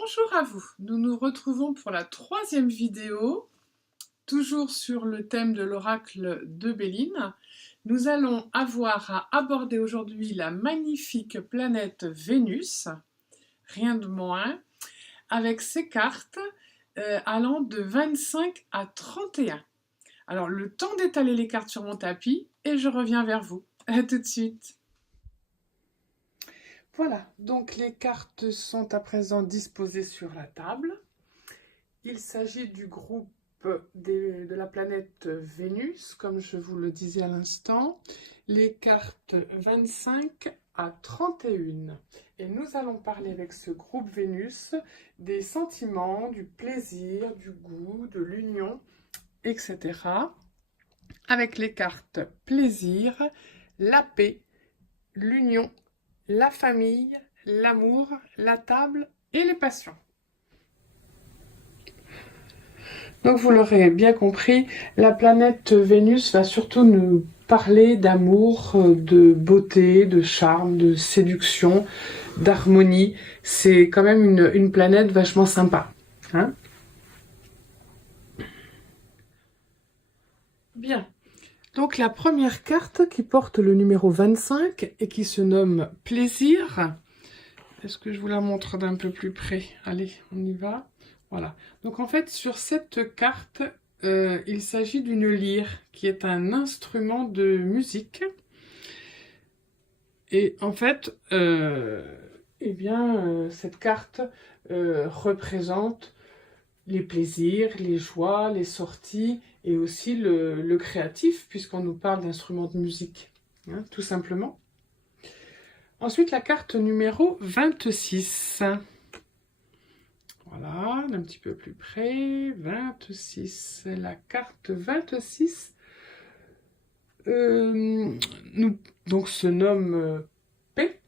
Bonjour à vous, nous nous retrouvons pour la troisième vidéo, toujours sur le thème de l'oracle de Béline. Nous allons avoir à aborder aujourd'hui la magnifique planète Vénus, rien de moins, avec ses cartes allant de 25 à 31. Alors le temps d'étaler les cartes sur mon tapis et je reviens vers vous. À tout de suite. Voilà, donc les cartes sont à présent disposées sur la table. Il s'agit du groupe de la planète Vénus, comme je vous le disais à l'instant. Les cartes 25 à 31. Et nous allons parler avec ce groupe Vénus des sentiments, du plaisir, du goût, de l'union, etc. Avec les cartes plaisir, la paix, l'union, la famille, l'amour, la table et les passions. Donc vous l'aurez bien compris, la planète Vénus va surtout nous parler d'amour, de beauté, de charme, de séduction, d'harmonie. C'est quand même une planète vachement sympa. Hein ? Bien. Donc la première carte qui porte le numéro 25 et qui se nomme Plaisir. Est-ce que je vous la montre d'un peu plus près? Allez, on y va. Voilà. Donc en fait, sur cette carte, il s'agit d'une lyre, qui est un instrument de musique. Et en fait, cette carte représente les plaisirs, les joies, les sorties et aussi le créatif, puisqu'on nous parle d'instruments de musique, hein, tout simplement. Ensuite, la carte numéro 26. Voilà, un petit peu plus près. 26. La carte 26 donc se nomme Paix.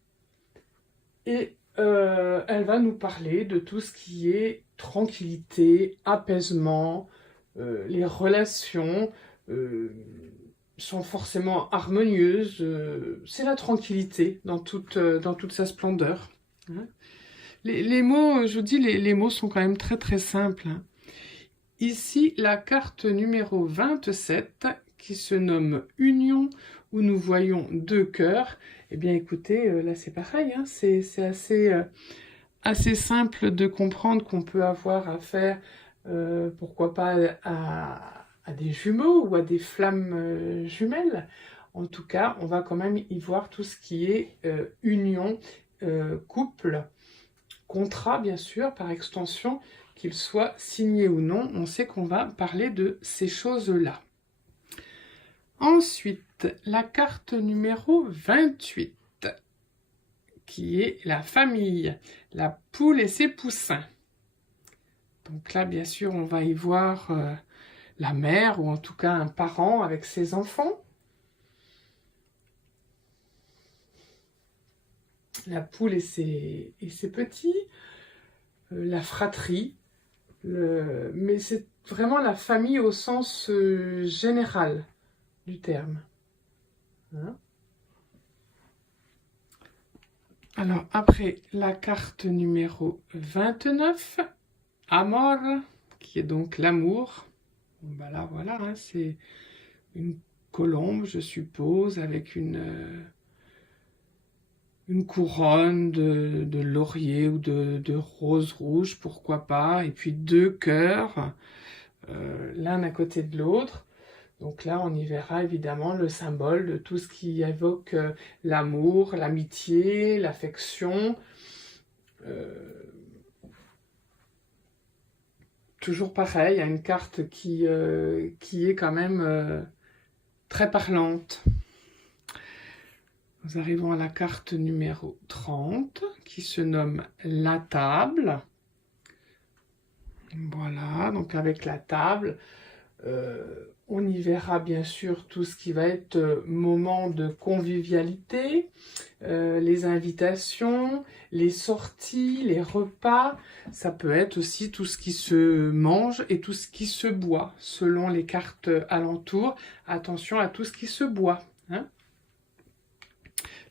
Et elle va nous parler de tout ce qui est tranquillité, apaisement, les relations sont forcément harmonieuses. C'est la tranquillité dans toute sa splendeur. Hein. Les mots, je vous dis, les mots sont quand même très très simples. Hein. Ici, la carte numéro 27, qui se nomme Union, où nous voyons deux cœurs. Eh bien, écoutez, là c'est pareil, hein, c'est assez simple de comprendre qu'on peut avoir affaire, pourquoi pas, à des jumeaux ou à des flammes jumelles. En tout cas, on va quand même y voir tout ce qui est union, couple, contrat, bien sûr, par extension, qu'il soit signé ou non. On sait qu'on va parler de ces choses-là. Ensuite, la carte numéro 28, qui est la famille, la poule et ses poussins. Donc là, bien sûr, on va y voir la mère, ou en tout cas un parent avec ses enfants. La poule et ses petits, la fratrie, mais c'est vraiment la famille au sens général du terme. Hein? Alors après, la carte numéro 29, Amor, qui est donc l'amour. Bon, bah là, voilà, hein, c'est une colombe, je suppose, avec une couronne de laurier ou de rose rouge, pourquoi pas, et puis deux cœurs, l'un à côté de l'autre. Donc là, on y verra évidemment le symbole de tout ce qui évoque l'amour, l'amitié, l'affection. Toujours pareil, il y a une carte qui est quand même très parlante. Nous arrivons à la carte numéro 30, qui se nomme la table. Voilà, donc avec la table, on y verra bien sûr tout ce qui va être moment de convivialité, les invitations, les sorties, les repas. Ça peut être aussi tout ce qui se mange et tout ce qui se boit, selon les cartes alentours. Attention à tout ce qui se boit. Hein.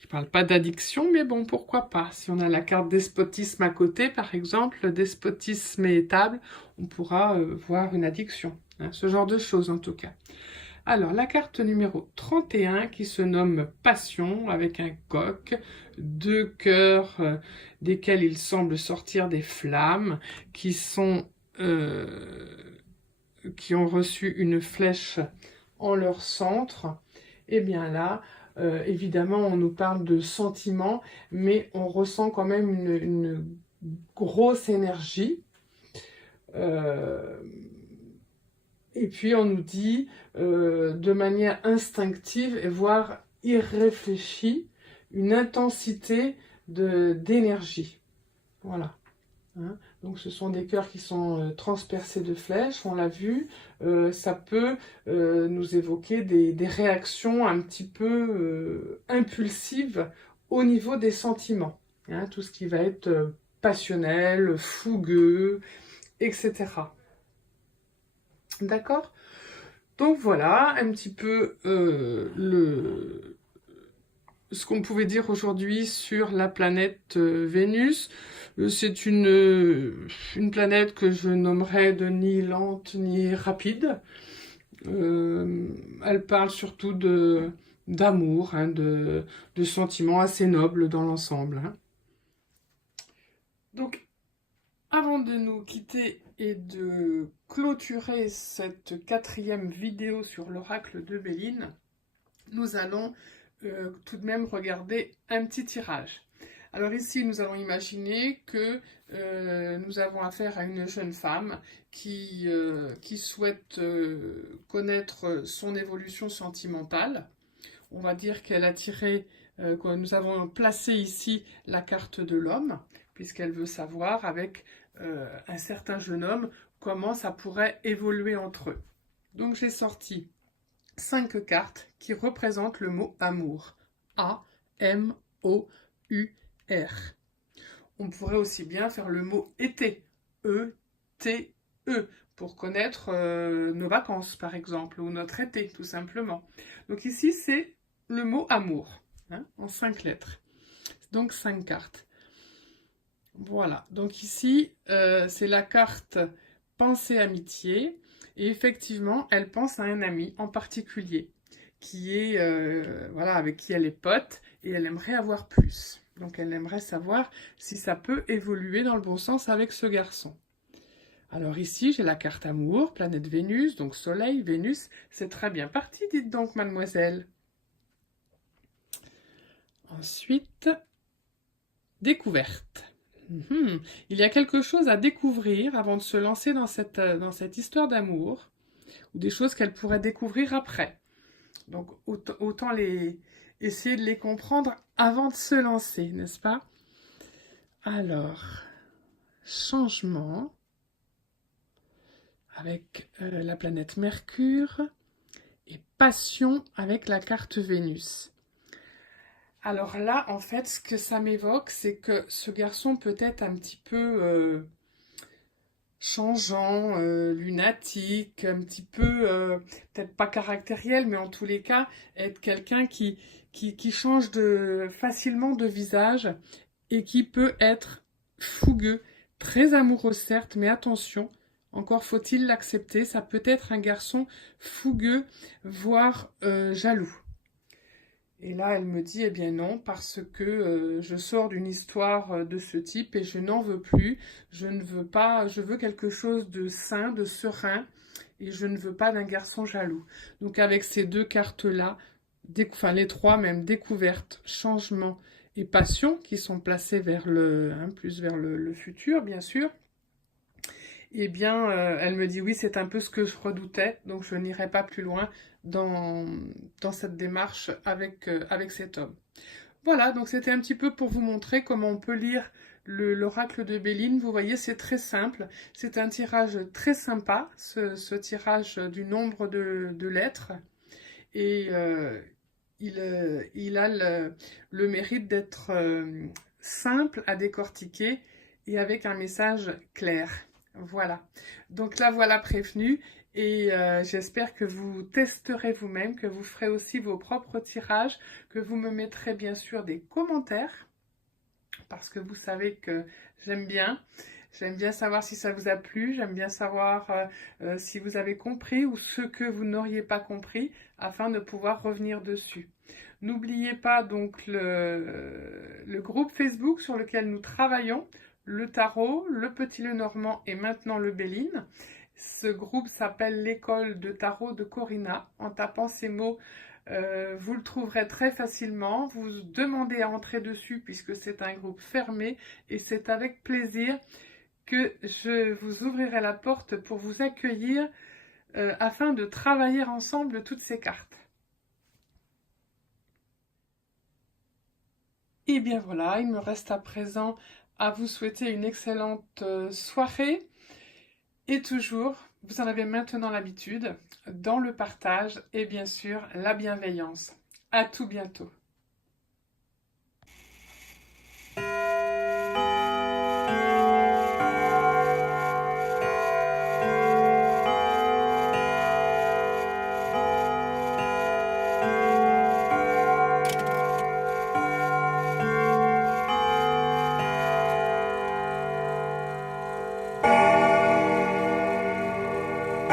Je parle pas d'addiction, mais bon, pourquoi pas. Si on a la carte despotisme à côté, par exemple, le despotisme est étable, on pourra voir une addiction. Hein, ce genre de choses, en tout cas. Alors, la carte numéro 31, qui se nomme Passion, avec un coq, 2 cœurs desquels il semble sortir des flammes, qui ont reçu une flèche en leur centre. Et bien là, évidemment, on nous parle de sentiments, mais on ressent quand même une grosse énergie. Et puis on nous dit de manière instinctive et voire irréfléchie, une intensité d'énergie. Voilà. Hein. Donc ce sont des cœurs qui sont transpercés de flèches, on l'a vu. Ça peut nous évoquer des réactions un petit peu impulsives au niveau des sentiments. Hein, tout ce qui va être passionnel, fougueux, etc. D'accord? Donc voilà un petit peu ce qu'on pouvait dire aujourd'hui sur la planète Vénus. C'est une planète que je nommerais de ni lente ni rapide. Elle parle surtout d'amour, hein, de sentiments assez nobles dans l'ensemble. Hein. Donc, avant de nous quitter et de clôturer cette 4e vidéo sur l'oracle de Béline, nous allons tout de même regarder un petit tirage. Alors ici, nous allons imaginer que nous avons affaire à une jeune femme qui souhaite connaître son évolution sentimentale. On va dire qu'elle a tiré, que nous avons placé ici la carte de l'homme, puisqu'elle veut savoir avec un certain jeune homme comment ça pourrait évoluer entre eux. Donc j'ai sorti 5 cartes qui représentent le mot amour. A-M-O-U-R. On pourrait aussi bien faire le mot été. E-T-E. Pour connaître nos vacances, par exemple, ou notre été, tout simplement. Donc ici, c'est le mot amour, hein, en 5 lettres. Donc 5 cartes. Voilà, donc ici, c'est la carte pensée amitié. Et effectivement, elle pense à un ami en particulier, qui est, voilà, avec qui elle est pote, et elle aimerait avoir plus. Donc elle aimerait savoir si ça peut évoluer dans le bon sens avec ce garçon. Alors ici, j'ai la carte amour, planète Vénus, donc Soleil, Vénus, c'est très bien parti, dites donc, mademoiselle. Ensuite, découverte. Il y a quelque chose à découvrir avant de se lancer dans cette histoire d'amour, ou des choses qu'elle pourrait découvrir après. Donc autant essayer de les comprendre avant de se lancer, n'est-ce pas? Alors, changement, avec la planète Mercure, et passion avec la carte Vénus. Alors là, en fait, ce que ça m'évoque, c'est que ce garçon peut être un petit peu changeant, lunatique, un petit peu, peut-être pas caractériel, mais en tous les cas, être quelqu'un qui change facilement de visage et qui peut être fougueux, très amoureux certes, mais attention, encore faut-il l'accepter, ça peut être un garçon fougueux, voire jaloux. Et là, elle me dit, eh bien non, parce que je sors d'une histoire de ce type et je n'en veux plus. Je ne veux pas, je veux quelque chose de sain, de serein, et je ne veux pas d'un garçon jaloux. Donc avec ces 2 cartes-là, enfin les 3 même, découverte, changement et passion, qui sont placées vers plus vers le futur, bien sûr, eh bien, elle me dit oui, c'est un peu ce que je redoutais, donc je n'irai pas plus loin dans cette démarche avec cet homme. Voilà, donc c'était un petit peu pour vous montrer comment on peut lire l'oracle de Béline. Vous voyez, c'est très simple. C'est un tirage très sympa, ce tirage du nombre de lettres. Et il a le mérite d'être simple à décortiquer et avec un message clair. Voilà. Donc là, voilà prévenu. Et j'espère que vous testerez vous-même, que vous ferez aussi vos propres tirages, que vous me mettrez bien sûr des commentaires, parce que vous savez que j'aime bien. J'aime bien savoir si ça vous a plu, j'aime bien savoir si vous avez compris ou ce que vous n'auriez pas compris, afin de pouvoir revenir dessus. N'oubliez pas donc le groupe Facebook sur lequel nous travaillons, le tarot, le petit Lenormand et maintenant le Béline. Ce groupe s'appelle l'école de tarot de Corinna. En tapant ces mots, vous le trouverez très facilement. Vous demandez à entrer dessus puisque c'est un groupe fermé et c'est avec plaisir que je vous ouvrirai la porte pour vous accueillir afin de travailler ensemble toutes ces cartes. Et bien voilà, il me reste à présent à vous souhaiter une excellente soirée. Et toujours, vous en avez maintenant l'habitude, dans le partage et bien sûr la bienveillance. À tout bientôt.